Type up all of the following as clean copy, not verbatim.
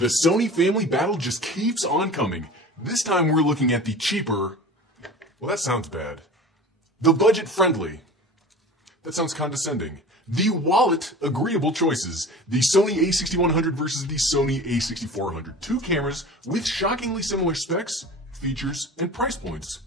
The Sony family battle just keeps on coming. This time we're looking at the cheaper, well, that sounds bad. The budget-friendly. That sounds condescending. The wallet-agreeable choices. The Sony a6100 versus the Sony a6400. Two cameras with shockingly similar specs, features, and price points.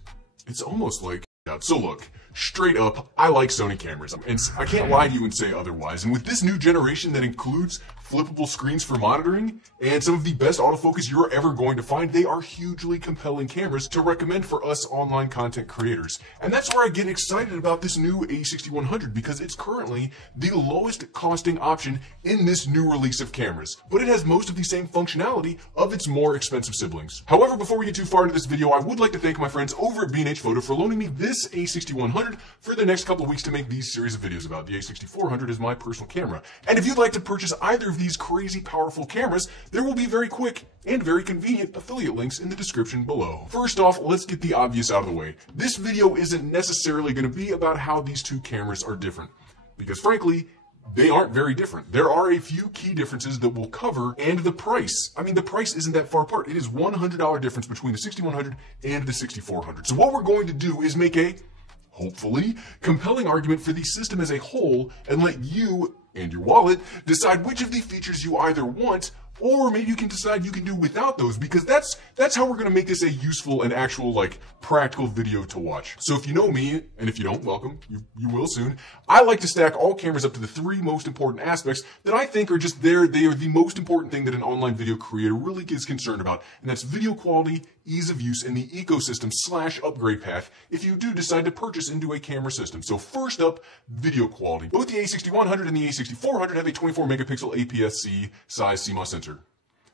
It's almost like... So look, straight up, I like Sony cameras, and I can't lie to you and say otherwise. And with this new generation that includes flippable screens for monitoring and some of the best autofocus you're ever going to find, they are hugely compelling cameras to recommend for us online content creators. And that's where I get excited about this new a6100, because it's currently the lowest costing option in this new release of cameras. But it has most of the same functionality of its more expensive siblings. However, before we get too far into this video, I would like to thank my friends over at B&H Photo for loaning me this a6100 for the next couple of weeks to make these series of videos about. The a6400 is my personal camera. And if you'd like to purchase either of these crazy powerful cameras, there will be very quick and very convenient affiliate links in the description below. First off, let's get the obvious out of the way. This video isn't necessarily going to be about how these two cameras are different, because frankly, they aren't very different. There are a few key differences that we'll cover, and the price. I mean, the price isn't that far apart. It is $100 difference between the 6100 and the 6400. So what we're going to do is make a, hopefully, compelling argument for the system as a whole and let you and your wallet decide which of the features you either want, or maybe you can decide you can do without those, because that's how we're going to make this a useful and actual, like, practical video to watch. So if you know me, and if you don't, welcome, you will soon, I like to stack all cameras up to the three most important aspects that I think are just there. They are the most important thing that an online video creator really gets concerned about, and that's video quality, ease of use, and the ecosystem / upgrade path if you do decide to purchase into a camera system. So first up, video quality. Both the a6100 and the a6400 have a 24 megapixel APS-C size CMOS sensor.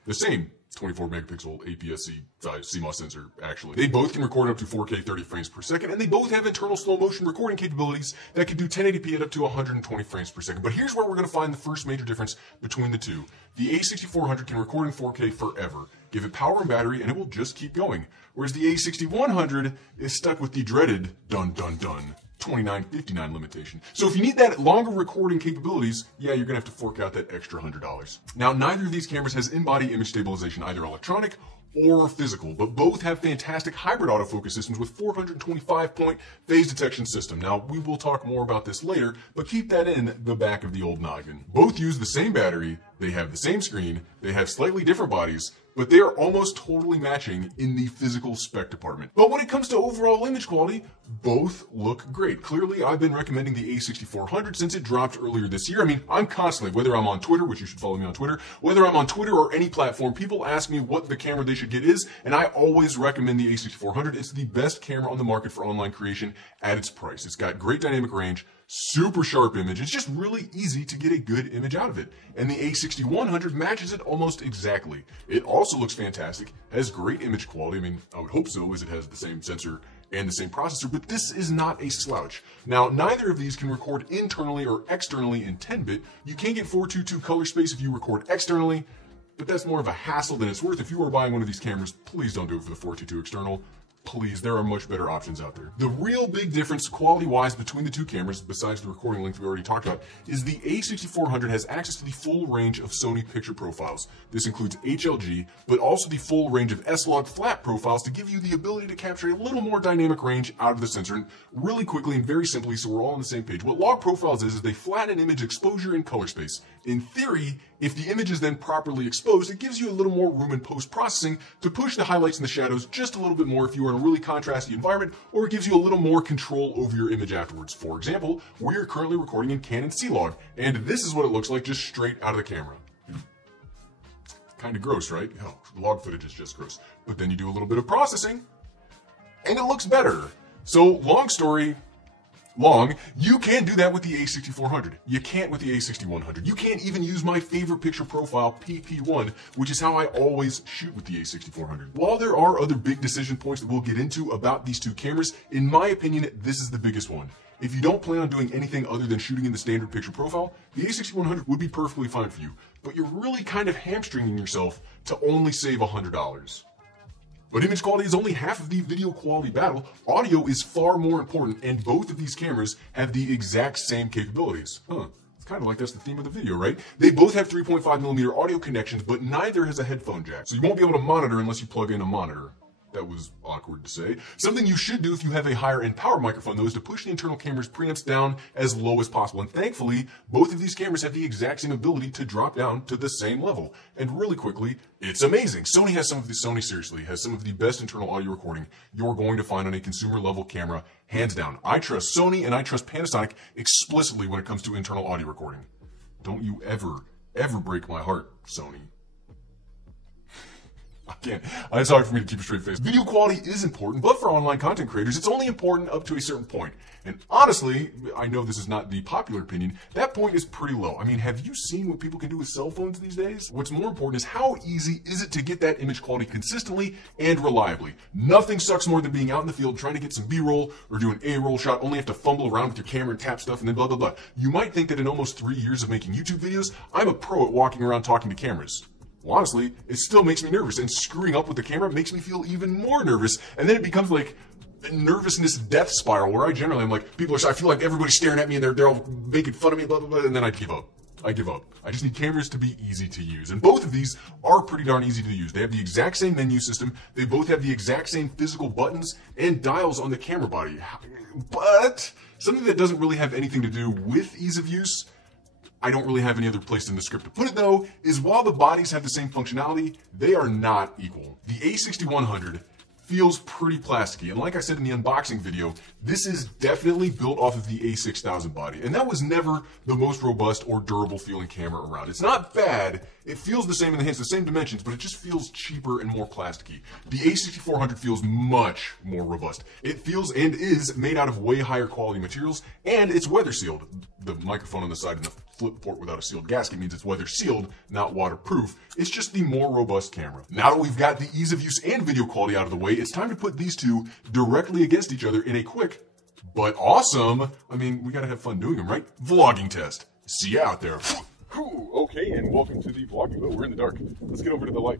The same 24 megapixel APS-C size CMOS sensor, actually. They both can record up to 4K 30 frames per second, and they both have internal slow motion recording capabilities that can do 1080p at up to 120 frames per second. But here's where we're going to find the first major difference between the two. The a6400 can record in 4K forever. Give it power and battery, and it will just keep going. Whereas the a6100 is stuck with the dreaded dun-dun-dun 2959 limitation. So if you need that longer recording capabilities, yeah, you're gonna have to fork out that extra $100. Now, neither of these cameras has in-body image stabilization, either electronic or physical, but both have fantastic hybrid autofocus systems with 425-point phase detection system. Now, we will talk more about this later, but keep that in the back of the old noggin. Both use the same battery, they have the same screen, they have slightly different bodies, but they are almost totally matching in the physical spec department. But when it comes to overall image quality, both look great. Clearly, I've been recommending the a6400 since it dropped earlier this year. I mean, I'm constantly, whether I'm on Twitter, which you should follow me on Twitter, whether I'm on Twitter or any platform, people ask me what the camera they should get is, and I always recommend the a6400. It's the best camera on the market for online creation at its price. It's got great dynamic range, super sharp image. It's just really easy to get a good image out of it. And the a6100 matches it almost exactly. It also looks fantastic, has great image quality. I mean, I would hope so, as it has the same sensor and the same processor, but this is not a slouch. Now, neither of these can record internally or externally in 10-bit. You can get 422 color space if you record externally, but that's more of a hassle than it's worth. If you are buying one of these cameras, please don't do it for the 422 external. Please, there are much better options out there. The real big difference quality-wise between the two cameras, besides the recording length we already talked about, is the a6400 has access to the full range of Sony picture profiles. This includes HLG, but also the full range of S-Log flat profiles to give you the ability to capture a little more dynamic range out of the sensor, and really quickly and very simply, so we're all on the same page. What log profiles is they flatten image exposure and color space. In theory, if the image is then properly exposed, it gives you a little more room in post-processing to push the highlights and the shadows just a little bit more if you are in a really contrasty environment, or it gives you a little more control over your image afterwards. For example, we are currently recording in Canon C-Log, and this is what it looks like just straight out of the camera. Kind of gross, right? Oh, log footage is just gross. But then you do a little bit of processing, and it looks better. So, long story long, you can do that with the a6400. You can't with the a6100. You can't even use my favorite picture profile, PP1, which is how I always shoot with the a6400. While there are other big decision points that we'll get into about these two cameras, in my opinion, this is the biggest one. If you don't plan on doing anything other than shooting in the standard picture profile, the a6100 would be perfectly fine for you, but you're really kind of hamstringing yourself to only save $100. But image quality is only half of the video quality battle. Audio is far more important, and both of these cameras have the exact same capabilities. It's kind of like that's the theme of the video, right? They both have 3.5mm audio connections, but neither has a headphone jack. So you won't be able to monitor unless you plug in a monitor. That was awkward to say. Something you should do if you have a higher end power microphone, though, is to push the internal camera's preamps down as low as possible. And thankfully, both of these cameras have the exact same ability to drop down to the same level. And really quickly, it's amazing. Sony seriously has some of the best internal audio recording you're going to find on a consumer level camera, hands down. I trust Sony and I trust Panasonic explicitly when it comes to internal audio recording. Don't you ever break my heart, Sony. It's hard for me to keep a straight face. Video quality is important, but for online content creators, it's only important up to a certain point. And honestly, I know this is not the popular opinion, that point is pretty low. I mean, have you seen what people can do with cell phones these days? What's more important is how easy is it to get that image quality consistently and reliably. Nothing sucks more than being out in the field trying to get some B-roll or do an A-roll shot, only have to fumble around with your camera and tap stuff and then blah, blah, blah. You might think that in almost 3 years of making YouTube videos, I'm a pro at walking around talking to cameras. Well, honestly, it still makes me nervous, and screwing up with the camera makes me feel even more nervous, and then it becomes like a nervousness death spiral where I generally am like, I feel like everybody's staring at me and they're all making fun of me, blah, blah, blah, and then I give up. I give up. I just need cameras to be easy to use, and both of these are pretty darn easy to use. They have the exact same menu system, they both have the exact same physical buttons and dials on the camera body, but something that doesn't really have anything to do with ease of use, I don't really have any other place in the script to put it though, is while the bodies have the same functionality, they are not equal. The a6100 feels pretty plasticky, and like I said in the unboxing video, this is definitely built off of the a6000 body, and that was never the most robust or durable feeling camera around. It's not bad, it feels the same in the hands, the same dimensions, but it just feels cheaper and more plasticky. The a6400 feels much more robust. It feels and is made out of way higher quality materials, and it's weather sealed. The microphone on the side and the flip port without a sealed gasket means it's weather sealed, not waterproof. It's just the more robust camera. Now that we've got the ease of use and video quality out of the way, it's time to put these two directly against each other in a quick, but awesome, I mean, we gotta have fun doing them, right? Vlogging test. See you out there. Whew, okay, and welcome to the vlogging. Oh, we're in the dark. Let's get over to the light.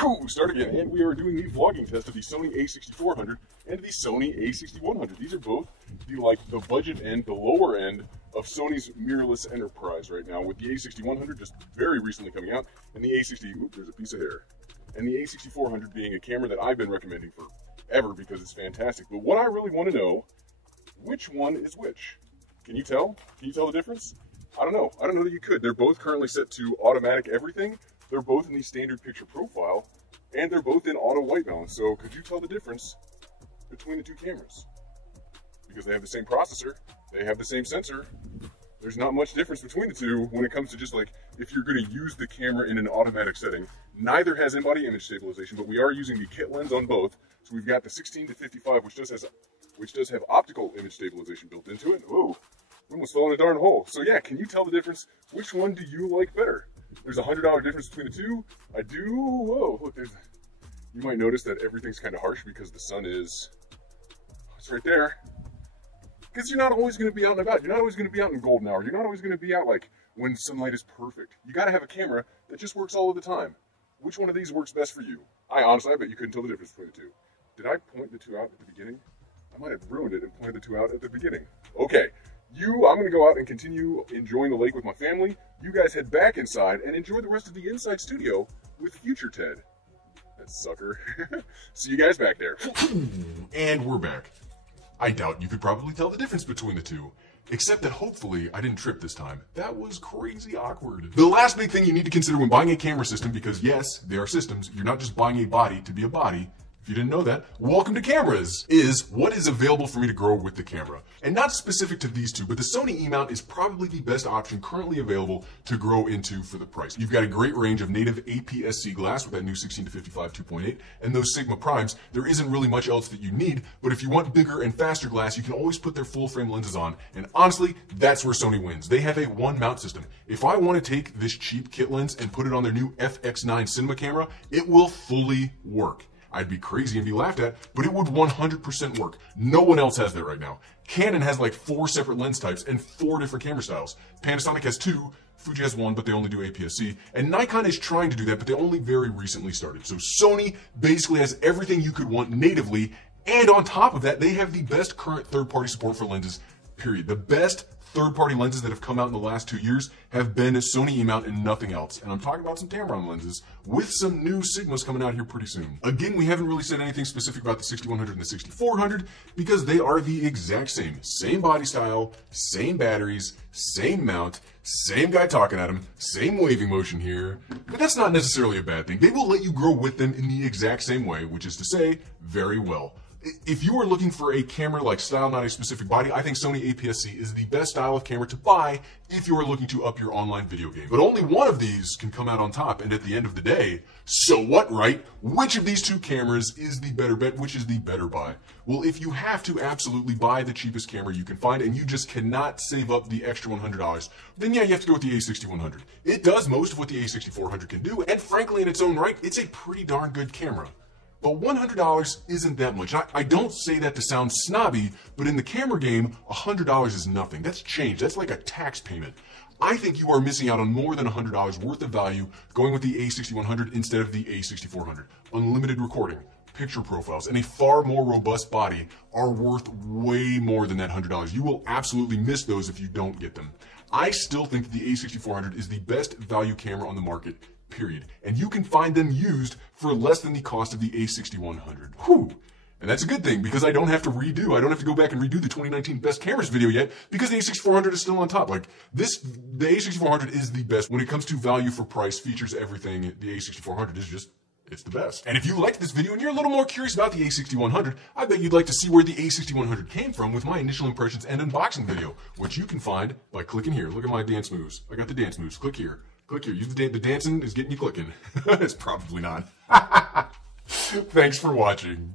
Whew, start again. And we are doing the vlogging test of the Sony a6400 and the Sony a6100. These are both the budget end, the lower end of Sony's mirrorless enterprise right now, with the a6100 just very recently coming out, and the there's a piece of hair. And the a6400 being a camera that I've been recommending forever because it's fantastic. But what I really want to know, which one is which? Can you tell? Can you tell the difference? I don't know. I don't know that you could. They're both currently set to automatic everything. They're both in the standard picture profile, and they're both in auto white balance. So could you tell the difference between the two cameras? Because they have the same processor, they have the same sensor. There's not much difference between the two when it comes to just like, if you're going to use the camera in an automatic setting. Neither has in-body image stabilization, but we are using the kit lens on both. So we've got the 16-55, which does have optical image stabilization built into it. Whoa, we almost fell in a darn hole. So yeah, can you tell the difference? Which one do you like better? There's a $100 difference between the two. I do. Whoa, look, you might notice that everything's kind of harsh because the sun it's right there. Because you're not always going to be out and about. You're not always going to be out in golden hour. You're not always going to be out like when sunlight is perfect. You got to have a camera that just works all of the time. Which one of these works best for you? I bet you couldn't tell the difference between the two. Did I point the two out at the beginning? I might have ruined it and pointed the two out at the beginning. Okay, I'm going to go out and continue enjoying the lake with my family. You guys head back inside and enjoy the rest of the inside studio with future Ted. That sucker. See you guys back there. And we're back. I doubt you could probably tell the difference between the two. Except that hopefully I didn't trip this time. That was crazy awkward. The last big thing you need to consider when buying a camera system, because yes, they are systems, you're not just buying a body to be a body. If you didn't know that, welcome to cameras, is what is available for me to grow with the camera. And not specific to these two, but the Sony E-mount is probably the best option currently available to grow into for the price. You've got a great range of native APS-C glass with that new 16-55 2.8 and those Sigma primes. There isn't really much else that you need, but if you want bigger and faster glass, you can always put their full frame lenses on. And honestly, that's where Sony wins. They have a one mount system. If I want to take this cheap kit lens and put it on their new FX9 cinema camera, it will fully work. I'd be crazy and be laughed at, but it would 100% work. No one else has that right now. Canon has like 4 separate lens types and 4 different camera styles. Panasonic has 2, Fuji has 1, but they only do APS-C. And Nikon is trying to do that, but they only very recently started. So Sony basically has everything you could want natively, and on top of that, they have the best current third-party support for lenses, period. The best third-party lenses that have come out in the last 2 years have been a Sony E-mount and nothing else. And I'm talking about some Tamron lenses with some new Sigmas coming out here pretty soon. Again, we haven't really said anything specific about the 6100 and the 6400 because they are the exact same. Same body style, same batteries, same mount, same guy talking at them, same waving motion here. But that's not necessarily a bad thing. They will let you grow with them in the exact same way, which is to say, very well. If you are looking for a camera-like style, not a specific body, I think Sony APS-C is the best style of camera to buy if you are looking to up your online video game. But only one of these can come out on top, and at the end of the day, so what, right? Which of these two cameras is the better bet? Which is the better buy? Well, if you have to absolutely buy the cheapest camera you can find, and you just cannot save up the extra $100, then yeah, you have to go with the a6100. It does most of what the a6400 can do, and frankly, in its own right, it's a pretty darn good camera. But $100 isn't that much. I don't say that to sound snobby, but in the camera game, $100 is nothing. That's change. That's like a tax payment. I think you are missing out on more than $100 worth of value going with the a6100 instead of the a6400. Unlimited recording, picture profiles, and a far more robust body are worth way more than that $100. You will absolutely miss those if you don't get them. I still think that the a6400 is the best value camera on the market, period. And you can find them used for less than the cost of the a6100. Whew. And that's a good thing because I don't have to go back and redo the 2019 best cameras video yet because the a6400 is still on top. Like the a6400 is the best when it comes to value for price, features, everything. The a6400 is just, it's the best. And if you liked this video and you're a little more curious about the a6100, I bet you'd like to see where the a6100 came from with my initial impressions and unboxing video, which you can find by clicking here. Look at my dance moves. I got the dance moves. Click here. Click here. Use the dancing is getting you clicking. It's probably not. Thanks for watching.